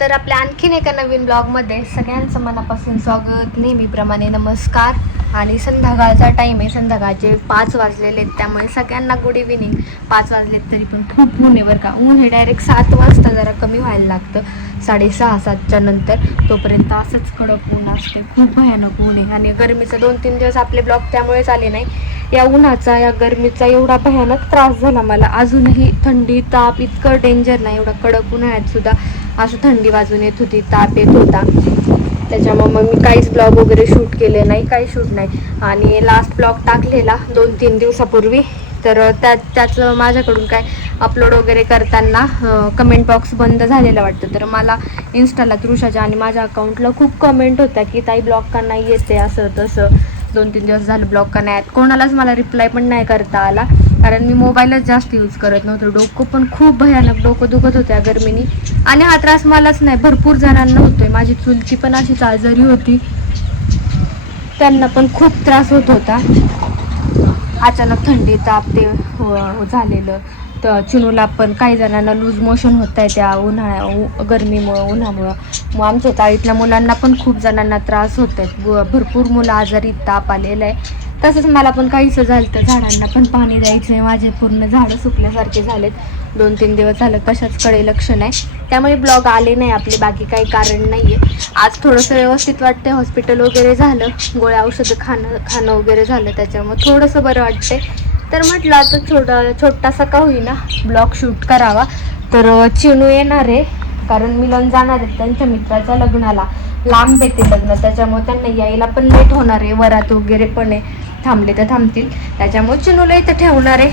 तर आपल्या आणखीन एका नवीन ब्लॉगमध्ये सगळ्यांचं मनापासून स्वागत. नेहमीप्रमाणे नमस्कार. आणि संध्याकाळचा टाईम आहे. संध्याकाळचे पाच वाजलेले आहेत. त्यामुळे सगळ्यांना गुड इव्हिनिंग पाच वाजलेत तरी पण खूप ऊन आहे बरं का? ऊन हे डायरेक्ट सात वाजता जरा कमी व्हायला लागतं. साडेसहा सातच्या नंतर तोपर्यंत असंच कडक ऊन असते खूप भयानक ऊन आहे. आणि गरमीचा दोन तीन दिवस आपले ब्लॉग त्यामुळेच आले नाही. या उन्हाचा या गरमीचा एवढा भयानक त्रास झाला मला. अजूनही थंडी ताप इतकं डेंजर नाही. एवढा कडक उन्हाळ्यात सुद्धा असं थंडी वाजून येत होती ताप येत होता. त्याच्यामुळे मग मी काहीच ब्लॉग वगैरे शूट केले नाही काही शूट नाही. आणि लास्ट ब्लॉग टाकलेला दोन तीन दिवसापूर्वी. तर त्या त्याचं माझ्याकडून काय अपलोड वगैरे करताना कमेंट बॉक्स बंद झालेला वाटतं. तर मला इन्स्टाला तृषाच्या आणि माझ्या अकाउंटला खूप कमेंट होत्या की ताई ब्लॉग का नाही येते? असं तसं. दोन तीन दिवस झालं ब्लॉग का नाही आहेत कोणालाच मला रिप्लाय पण नाही करता आला. कारण मी मोबाईलच जास्त यूज करत नव्हतो. डोकं पण खूप भयानक डोकं दुखत होत्या गरमीनी. आणि हा त्रास मलाच नाही भरपूर जणांना होतोय. माझी चुलची पण अशीच आजारी होती. त्यांना पण खूप त्रास होत होता. अचानक थंडी ताप ते हो, झालेलं. तर चिनूला पण काही जणांना लूज मोशन होत आहे त्या उन्हाळ्या उ- गरमीमुळं उन्हामुळं. मग आमच्या चाळीतल्या मुलांना पण खूप जणांना त्रास होत आहेत भरपूर मुलं आजारी ताप आलेलं आहे. तसंच मला पण काहीसं झालं तर झाडांना पण पाणी द्यायचं आहे माझे पूर्ण झाडं सुकल्यासारखे झालेत. दोन तीन दिवस झालं कशाच कडे लक्ष नाही. त्यामुळे ब्लॉग आले नाही आपले बाकी काही कारण नाही आहे आज थोडंसं व्यवस्थित वाटते हॉस्पिटल वगैरे झालं. गोळ्या औषधं खाणं खाणं वगैरे झालं त्याच्यामुळे थोडंसं बरं वाटते तर म्हटलं आता छोटा छोटासा का होईना ब्लॉग शूट करावा. तर चिनू येणार आहे. कारण मिलन जाणार आहेत त्यांच्या मित्राच्या लग्नाला. लांब येते लग्न त्याच्यामुळे त्यांना यायला पण लेट होणार आहे. वरात वगैरे पण आहे. थांबले तर थांबतील. त्याच्यामुळे चिनूला इथं ठेवणार आहे.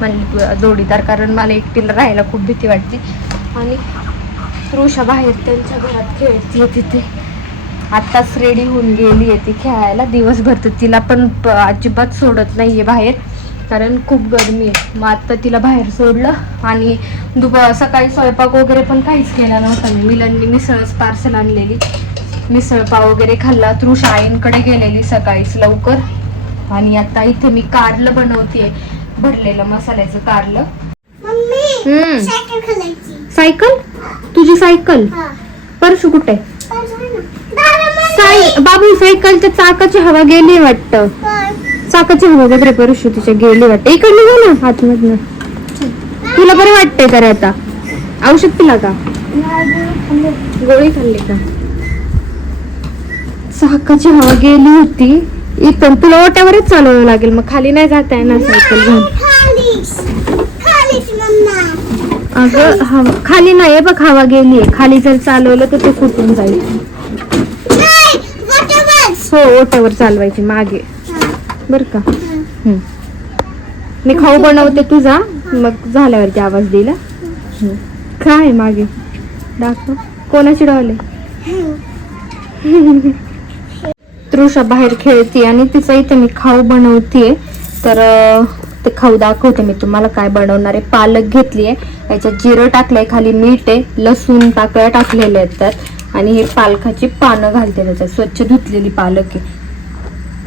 म्हणजे जोडीदार कारण मला एकटीला राहायला खूप भीती वाटते. आणि तृषा बाहेर त्यांच्या घरात खेळते. तिथे. आत्ताच रेडी होऊन गेली आहे ती खेळायला. दिवसभर तर तिला पण प- अजिबात सोडत नाही आहे बाहेर. कारण खूप गरमी आहे. मग आत्ता तिला बाहेर सोडलं. आणि दुप सकाळी स्वयंपाक वगैरे पण काहीच केला नव्हता. मी मिलननी मिसळच पार्सल आणलेली. मिसळ पाव वगैरे खाल्ला तृषा आईंकडे गेलेली सकाळीच लवकर. आणि आता इथे मी कारलं बनवते भरलेलं मसाल्याचं कारलं. सायकल तुझी सायकल? परशू कुठे? बाबू सायकलच्या चाकाची हवा गेली वाटतं. चाकाची हवा वगैरे परशू तिच्या गेली वाटतं. इकडनं go ना आतमधनं. तुला बरं वाटतंय तर आता. औषध पिला का? गोळी खाल्ली का? चाकाची हवा गेली होती. इथून तुला ओट्यावरच चालवावं लागेल. मग खाली नाही जाता येणार सायकल घेऊन. अगं हवा खाली नाही बघ हवा गेली खाली जर चालवलं तर ते फुटून जाईल. हो ओट्यावर चालवायची मागे. बर का. मी खाऊ बनवते तुझा. मग झाल्यावरती आवाज दिला. काय मागे. दाखव. कोणाची डॉल आहे? तृषा बाहेर खेळते आणि तिचा इथे मी खाऊ बनवते तर ते खाऊ दाखवते मी तुम्हाला काय बनवणार आहे. पालक घेतली आहे याच्यात जिरं टाकलंय खाली मीठ आहे लसूण टाकळ्या टाकलेल्या आहेत त्यात. आणि हे पालकाची पानं घालते त्याच्यात. स्वच्छ धुतलेली पालक आहे.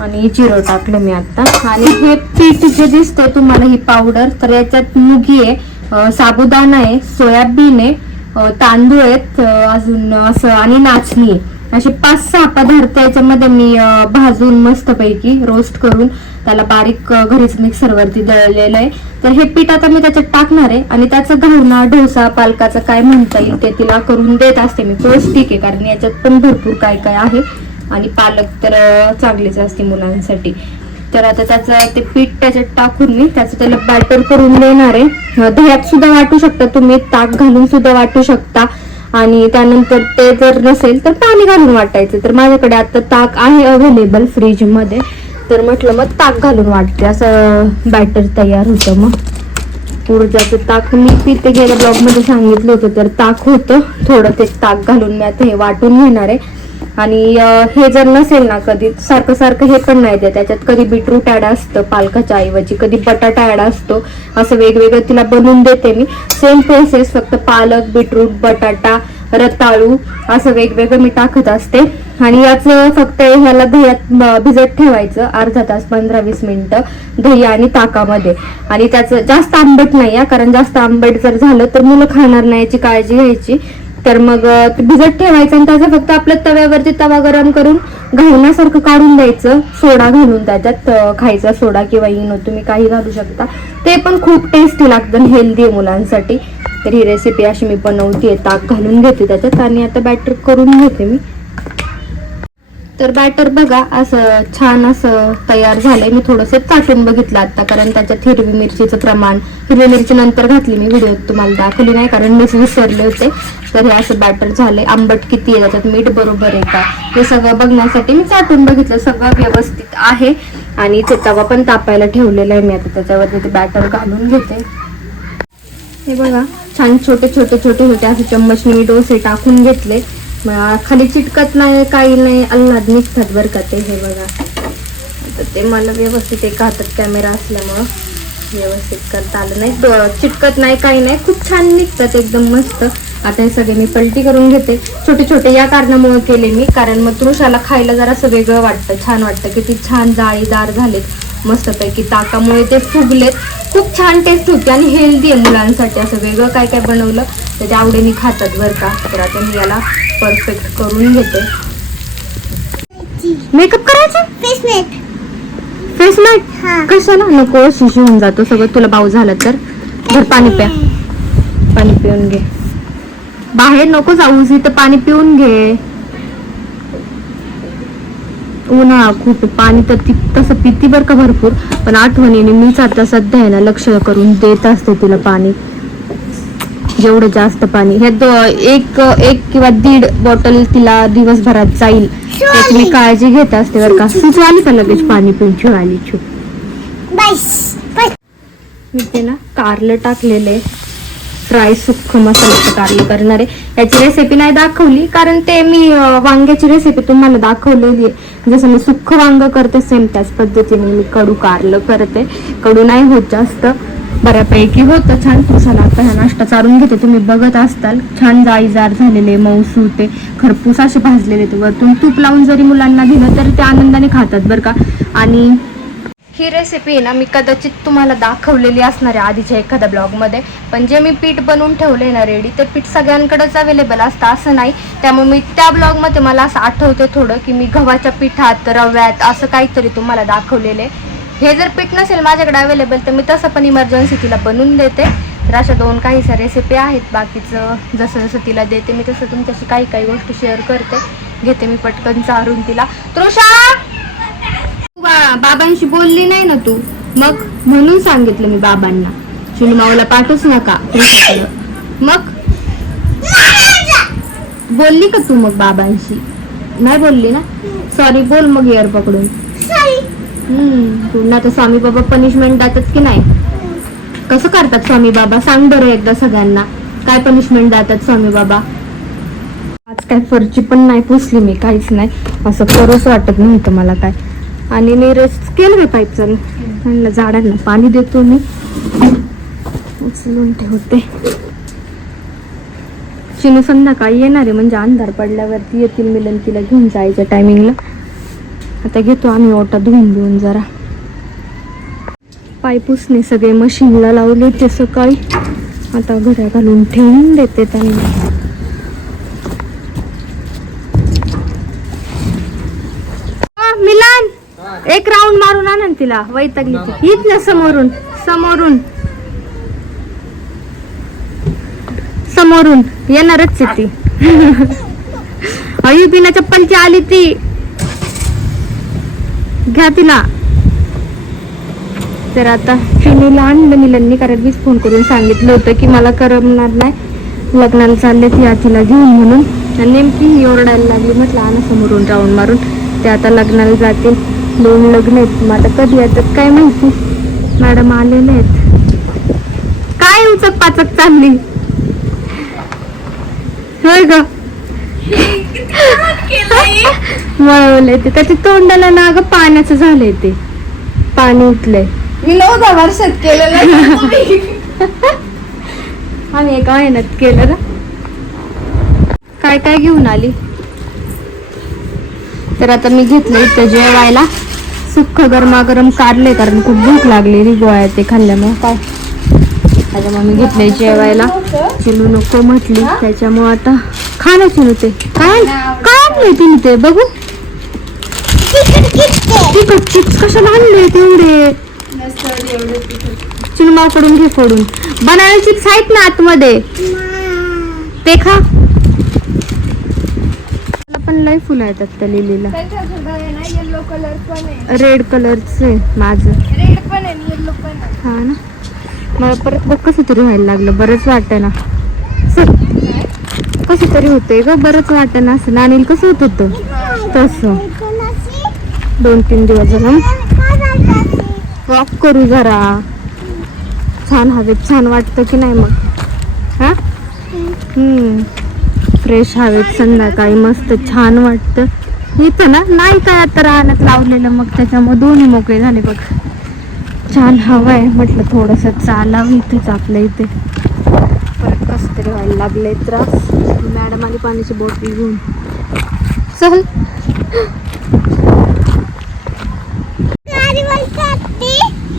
आणि जिरं टाकलं मी आता. आणि हे पीठ जे दिसतंय तुम्हाला ही पावडर तर याच्यात मुगी आहे साबुदाणा आहे सोयाबीन आहे तांदूळ आहेत अजून असं आणि नाचणी आहे. असे पाच सहा पदार्थ याच्यामध्ये मी भाजून मस्तपैकी रोस्ट करून त्याला बारीक घरीच मिक्सरवरती दळलेलं आहे. तर हे पीठ आता मी त्याच्यात टाकणार आहे आणि त्याचं घावणा डोसा पालकाचं काय म्हणता येईल ते तिला करून देत असते मी. पौष्टिक आहे कारण याच्यात पण भरपूर काय काय आहे. आणि पालक तर चांगलेच चांगलीच असते मुलांसाठी. तर आता त्याचं ते पीठ त्याच्यात टाकून मी त्याचं त्याला बॅटर करून देणार आहे. दह्यात सुद्धा वाटू शकता तुम्ही ताक घालून सुद्धा वाटू शकता. आणि त्यानंतर ते जर नसेल तर पाणी घालून वाटायचं. तर माझ्याकडे आता ताक आहे अवेलेबल फ्रीजमध्ये तर म्हटलं मग ताक घालून वाटते. असं बॅटर तयार होतं मग. ऊर्जाचं ताक मी पिते. गेल्या ब्लॉगमध्ये सांगितलं होतं तर ताक होतं. थोडं ते ताक घालून मी आता हे वाटून घेणार आहे. आणि हे जर नसेल ना कधी सारखं सारखं हे पण नाही देत. त्याच्यात कधी बीटरूट ॲड असतं पालकाच्या ऐवजी. कधी बटाटा ॲड असतो असं वेगवेगळं तिला बनवून देते मी. सेम प्रोसेस फक्त पालक बीटरूट बटाटा रताळू असं वेगवेगळं मी टाकत असते. आणि याचं फक्त ह्याला दह्यात भिजत ठेवायचं अर्धा तास पंधरा वीस मिनिटं दही आणि ताकामध्ये. आणि त्याचं जास्त आंबट नाही कारण जास्त आंबट जर झालं तर मुलं खाणार नाही याची काळजी घ्यायची. तर मग ते भिजत ठेवायचं आणि त्याचं फक्त आपलं तव्यावरती तवा गरम करून घालण्यासारखं काढून द्यायचं. सोडा घालून त्याच्यात खायचा सोडा किंवा इनो तुम्ही काही घालू शकता. ते पण खूप टेस्टी लागतं हेल्दी आहे मुलांसाठी. तर ही रेसिपी अशी मी बनवते ताक घालून घेते त्याच्यात आणि आता बॅटर करून घेते मी. तर बॅटर बघा असं छान असं तयार झालंय. मी थोडंसं चाटून बघितलं आता कारण त्याच्यात हिरवी मिरचीचं प्रमाण हिरवी मिरची नंतर घातली मी व्हिडिओत तुम्हाला दाखवली नाही कारण मीच विसरले होते. तर हे असं बॅटर झालंय. आंबट किती आहे त्याच्यात मीठ बरोबर आहे का? हे सगळं बघण्यासाठी मी चाटून बघितलं. सगळं व्यवस्थित आहे. आणि ते तवा पण तापायला ठेवलेला आहे मी आता. त्याच्यावरती ते बॅटर घालून घेते. हे बघा छान छोटे छोटे छोटे छोटे असे चम्मचने मी डोसे टाकून घेतले. खाली चिटकत नाही काही नाही अल्लाद निघतात बरं का ते हे बघा. आता ते मला व्यवस्थित एका हातात कॅमेरा असल्यामुळं व्यवस्थित करता आलं नाही. चिटकत नाही काही नाही. खूप छान निघतात एकदम मस्त. आता हे सगळे मी पलटी करून घेते. छोटे छोटे या कारणामुळे केले मी कारण मग तृषाला खायला जरा असं वेगळं वाटतं छान वाटतं. किती छान जाळीदार झालेत मस्तपैकी ताकामुळे ते फुगलेत. खूप छान टेस्ट होती आणि हेल्दी आहे मुलांसाठी असं वेगळं काय काय बनवलं. तर ते आवडीने खातात बरं का. तर आता मी याला परफेक्ट करून घेते. मेकअप करायचं? फेस मॅट फेस हा. मॅट कशाला? नको शिशी होऊन जातो. सगळं तुला भाऊ झालं तर. घर पाणी प्या. पाणी पिऊन घे. बाहेर नको जाऊस इथं पाणी पिऊन घे. उन्हाळा खूप आहे. पाणी तर ती तसं पिती बरं का भरपूर. पण आठवणीने मीच आता सध्या आहे ना लक्ष करून देत असते तिला पाणी. जेवढं जास्त पाणी. हे दो एक एक किंवा दीड बॉटल तिला दिवसभरात जाईल. त्याची मी काळजी घेत असते बरं का. सुचू आली का लगेच पाणी पिऊन शिव आली. छू. मी ते ना कारलं टाकलेले. फ्राय सुक्क मसाल्याचं कारलं करणार. आहे याची रेसिपी नाही दाखवली कारण ते मी वांग्याची रेसिपी तुम्हाला दाखवलेली आहे. जसं मी सुक्क वांग करते सेम त्याच पद्धतीने मी कडू कारलं करते. कडू नाही होत जास्त. बऱ्यापैकी होतं. छान तुसाला आता ह्या नाश्ता चालून घेते. तुम्ही बघत असताल छान जाळीजार झालेले मऊसूर ते खरपूस असे भाजलेले ते वरतून तूप लावून जरी मुलांना दिलं तर ते आनंदाने खातात बरं का. आणि ही रेसिपी ना मी कदाचित तुम्हाला दाखवलेली असणार आहे आधीच्या एखाद्या ब्लॉगमध्ये. पण जे मी पीठ बनवून ठेवले ना रेडी ते पीठ सगळ्यांकडेच अवेलेबल असतं असं नाही. त्यामुळे मी त्या ब्लॉगमध्ये मला असं आठवते थोडं की मी गव्हाच्या पिठात रव्यात असं काहीतरी तुम्हाला दाखवलेले हे जर पीठ नसेल माझ्याकडे अवेलेबल तर मी तसं पण इमर्जन्सी तिला बनवून देते. तर अशा दोन काहीशा रेसिपी आहेत. बाकीचं जसं जसं तिला देते मी तसं तुमच्याशी काही काही गोष्टी शेअर करते. घेते मी पटकन चारून तिला. तृषा! बाबांशी बोलली नाही ना तू? मग? म्हणून सांगितलं मी बाबांना. चिनू माऊला पाठवूच नका. मग? बोलली का तू मग बाबांशी? नाही बोलली ना? सॉरी बोल मग एअर पकडून. पुन्हा आता स्वामी बाबा पनिशमेंट देतात की नाही? कसं करतात स्वामी बाबा सांग बरं एकदा सगळ्यांना. काय पनिशमेंट देतात स्वामी बाबा आज काय फरची पण नाही पुसली मी काहीच नाही. असं खरंच वाटत नव्हतं मला काय. आणि मी रेस्ट केलं मी पाईप चालू म्हणलं झाडांना पाणी देतो मी. उचलून ठेवते. चिनू संध्याकाळी येणार आहे म्हणजे अंधार पडल्यावरती येतील मिलन तिला घेऊन जायच्या टायमिंगला आता घेतो आम्ही ओटा धुवून घेऊन जरा. पाय पुसणे सगळे मशीनला लावले ते सकाळी. आता घड्या घालून ठेवून देते त्यांना. मिलान! एक राऊंड मारून आणा तिला वैतागली हीच ना समोरून समोरून. समोरून येणारच ती. अयू बिना चप्पलची आली ती. घ्या तिला. तर आता फिनीला आणलं मिलननी कारण मीच फोन करून सांगितलं होतं की मला करमणार नाही. लग्नाला चालले ती तिला घेऊन म्हणून. नेमकी ही ओरडायला लागली म्हटलं आणा समोरून राऊंड मारून. ते आता लग्नाला जातील. दोन लग्न आहेत. मग आता कधी येतात काय माहिती? मॅडम आलेले आहेत. काय उचक पाचक चालली? होय ग. वळवलंय ते. त्याच्या तोंडाला ना ग पाण्याचं झालंय ते. पाणी उठलंय. मी नव्हता वर्षात केलेलं आम्ही एका मेहनत केलं ना. काय काय घेऊन आली? तर आता मी घेतलं इथं जेवायला. सुख गरमागरम काढले कारण खूप भूक लागलेली गोळ्या ते खाल्ल्यामुळे. काय? त्याच्यामुळे मी घेतलंय जेवायला. चिलू नको म्हटली. त्याच्यामुळे आता खाण्याचे होते. काय? काय आणले तिने ते? बघू. तिखट चिप्स कशाला आणले तेवढे? चिलमाकडून घे फोडून. बनाना चिप्स आहेत ना आतमध्ये? ते खा. पण लय फुलं येतात त्या लिलीला. येलो कलर पण आहे. रेड कलरचं माझं. रेड पण आहे येलो पण आहे. हा ना? मला परत कसं तरी व्हायला लागलं. बरंच वाटतं ना. कसं तरी होते ग बरंच वाटतं ना असं. नानील कसं होत होतं? तसं. दोन तीन दिवस झालं. वॉक करू जरा. छान हवेत. छान वाटतं की नाही मग? हा? फ्रेश हवेत संध्याकाळी. मस्त छान वाटतं. इथं ना नाही काय आता राहण्यात लावलेलं मग. त्याच्यामुळे दोन्ही मोकळे झाले बघ. छान हवा आहे म्हटलं थोडस. चालावं इथेच आपल्या इथे. परत कसं तरी व्हायला लागलंय त्रास. मॅडम आली पाण्याची बॉटल घेऊन. चल.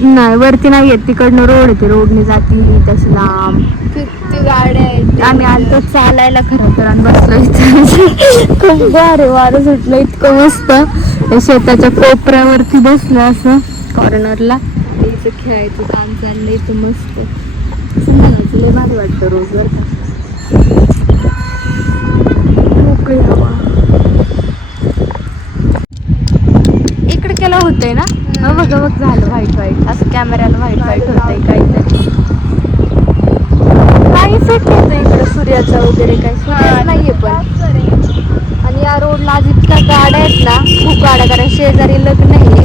नाही वरती नाही येत. तिकडनं रोड येते रोडने जाती तसं लांब. किती गाड्या आहेत आम्ही आलतो चालायला खरं तर आणि बसलो इथं. खूप भारी वारं सुटलं इतकं मस्त. शेताच्या कोपऱ्यावरती बसलं असं कॉर्नरला खेळायचं काम चाललं इथं मस्त. लय भारी वाटतं रोज बर का. मोकळी हवा. इकडे केलं होतंय ना? बघ बघ झालं व्हाईट व्हाईट असं कॅमेऱ्याला व्हाईट व्हाईट होतंय काहीतरी काही इफेक्ट येतो इकडे सूर्याचा वगैरे काही सूर्यच नाहीये पण. आणि या रोडला आज इतक्या गाड्या आहेत ना खूप गाड्या कारण शेजारी लग्न आहे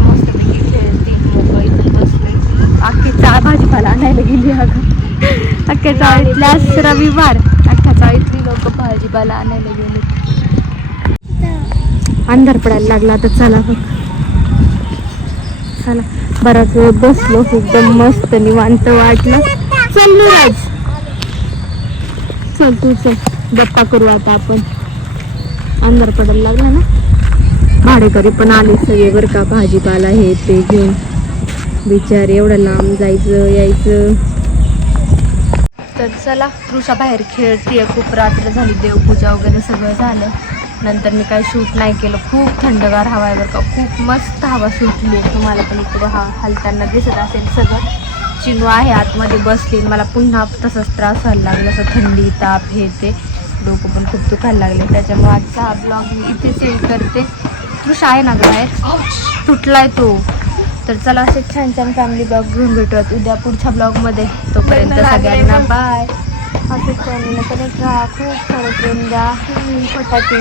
मस्तपैकी खेळते मोकळं इथं बसलंय. अख्खी चाळ भाजीपाला आणायला गेली अगं अख्ख्या चाळीतल्या रविवार. अख्ख्या चाळीतली लोक भाजीपाला आणायला गेले अंधार पडायला लागला तर चला बघ. चला. बराच वेळ बसलो. एकदम मस्त निवांत वाटलं. चल राज. चल तू चल. गप्पा करू आता आपण. अंधार पडायला लागला ना? भाडेकरी पण आले सगळे बरं का. भाजीपाला हे ते घेऊन. बिचारे एवढं लांब जायचं यायचं. तर चला तृषा बाहेर खेळतीये. खूप रात्र झाली देवपूजा वगैरे सगळं झालं. नंतर मी काही शूट नाही केलं. खूप थंडगार हवा आहे बरं का. खूप मस्त हवा सुटली. आहे तुम्हाला पण इकडे हा हलताना दिसत असेल सगळं. चिनू आहे आतमध्ये बसली. मला पुन्हा तसाच त्रास व्हायला लागला. असं थंडी ताप हे ते. डोकं पण खूप दुखायला लागले. त्याच्यामुळे आजचा हा ब्लॉग मी इथेच एंड करते. तृषा आहे ना बाहेर? तुटलाय तो. तर चला असे छान छान फॅमिली ब्लॉग घेऊन भेटूयात उद्या पुढच्या ब्लॉगमध्ये तोपर्यंत सगळ्यांना बाय चॅनलला कनेक्ट राहा खूप सारे प्रेम द्या. फटाके